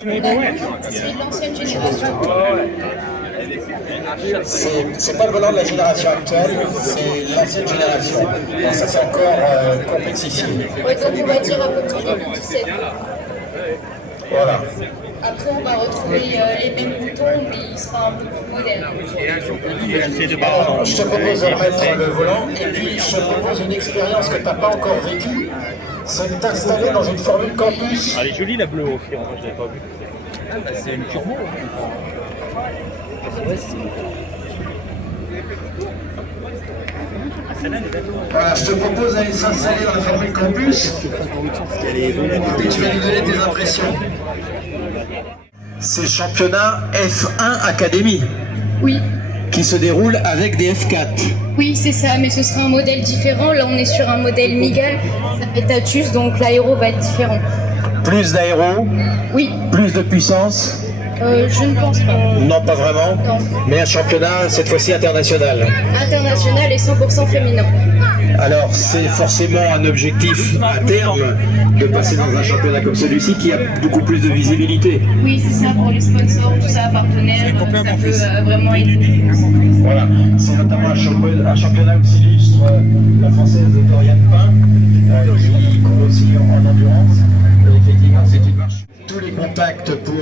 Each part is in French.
C'est l'ancienne génération. C'est pas le volant de la génération actuelle, c'est l'ancienne génération. Donc ça c'est encore complexifié. Ouais, donc on va dire à peu près 2017. Voilà. Après on va retrouver les mêmes boutons, mais il sera un peu plus moderne. Alors, je te propose de remettre le volant et puis je te propose une expérience que tu n'as pas encore vécue. C'est de t'installer dans une formule campus. Elle est jolie la bleue au fil, moi je l'avais pas vue. Ah bah c'est une turbo. Voilà, je te propose d'aller s'installer dans la formule campus. Et tu vas nous donner tes impressions. C'est le championnat F1 Academy Oui, qui se déroule avec des F4. oui c'est ça, mais ce sera un modèle différent. Là on est sur un modèle Migal, ça fait Tatus, donc l'aéro va être différent. Plus d'aéro, Oui, plus de puissance. je ne pense pas. Non, pas vraiment. Non. Mais un championnat, cette fois-ci international. International et 100% féminin. Alors, c'est forcément un objectif à terme de passer dans un championnat comme celui-ci qui a beaucoup plus de visibilité. Oui, c'est ça, pour les sponsors, tout ça, partenaires, ça peut vraiment aider. Voilà, c'est notamment un championnat où s'illustre la française Doriane Pain, qui court aussi en endurance. Et effectivement, c'est une marche. Tous les contacts pour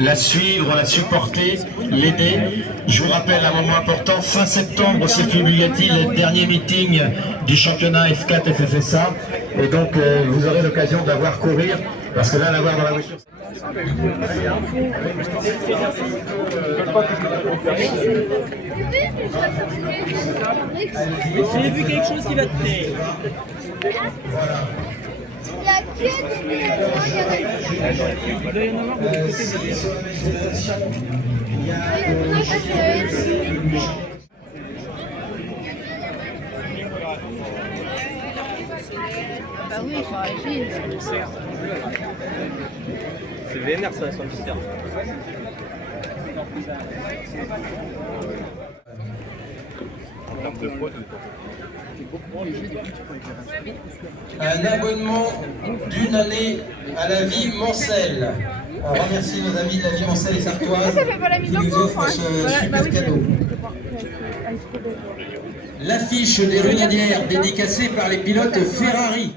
la suivre, la supporter, l'aider. Je vous rappelle un moment important, fin septembre au circuit Bugatti, le dernier meeting du championnat F4 FFSA. Et donc vous aurez l'occasion de la voir courir, parce que là, la voir dans la voiture. J'ai vu quelque chose qui va te plaire. Il y a que des Il doit y en avoir de l'autre côté Bah oui, j'imagine. C'est VNR ça, sur le mystère. Un abonnement d'une année à la vie Moncel. On remercie nos amis de la vie Moncel et Sartoise qui nous offrent ce super cadeau. L'affiche des Runadières dédicacée par les pilotes Ferrari.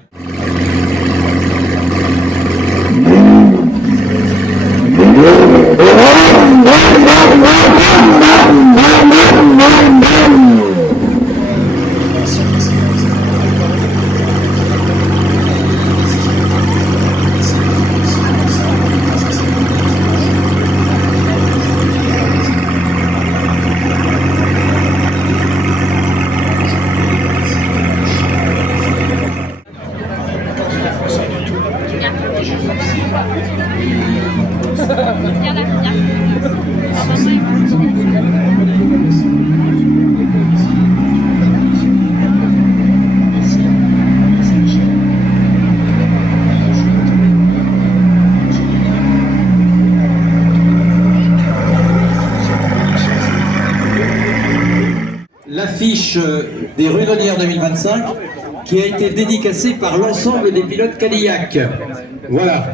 L'affiche des Runadières 2025 qui a été dédicacée par l'ensemble des pilotes Cadillac. Voilà.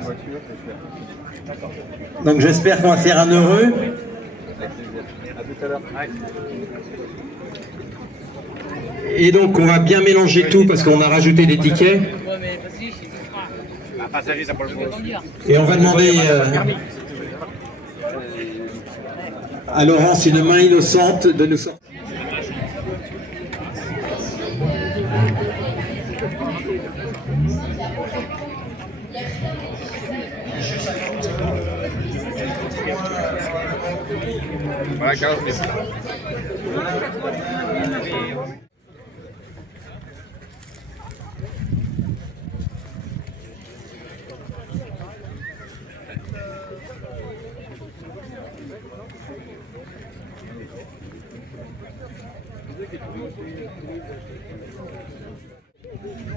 Donc j'espère qu'on va faire un heureux. Et donc on va bien mélanger tout parce qu'on a rajouté des tickets. Et on va demander à Laurence, une main innocente, de nous sortir. Voilà, 15 minutes.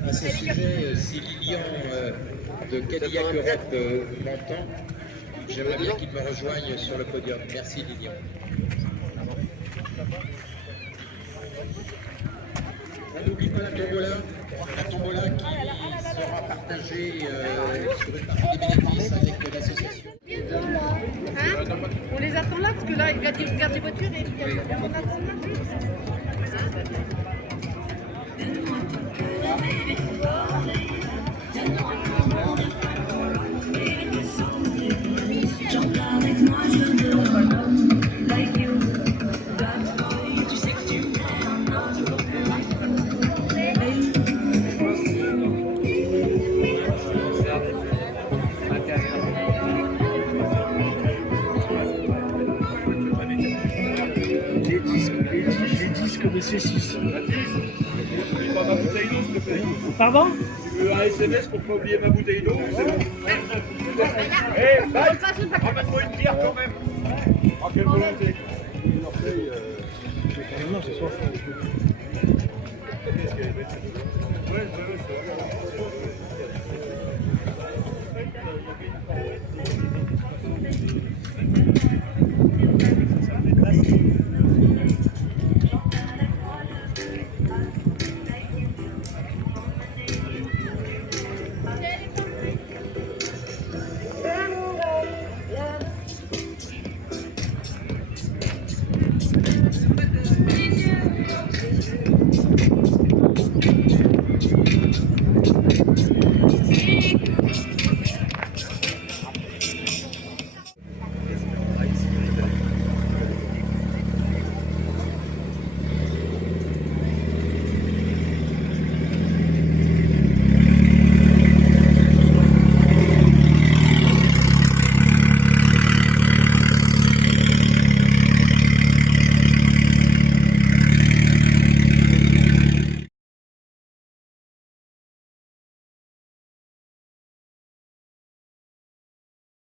À ce sujet, si Lilian de Cadillac Europe m'entend, j'aimerais bien qu'il me rejoigne sur le podium. Merci Lilian. N'oublie pas la tombola qui sera partagée sur une partie des bénéfices avec l'association. On les attend là, parce que là, il regarde les voitures et on attend là. Les disques de C6. N'oublie pas ma bouteille d'eau, s'il te plaît. Pardon? Tu veux un SMS pour pas oublier ma bouteille d'eau? C'est bon. Hé, bye! Ramène-moi une bière quand même. Ah, quelle volonté. Non, ce soir. Ouais, c'est vrai.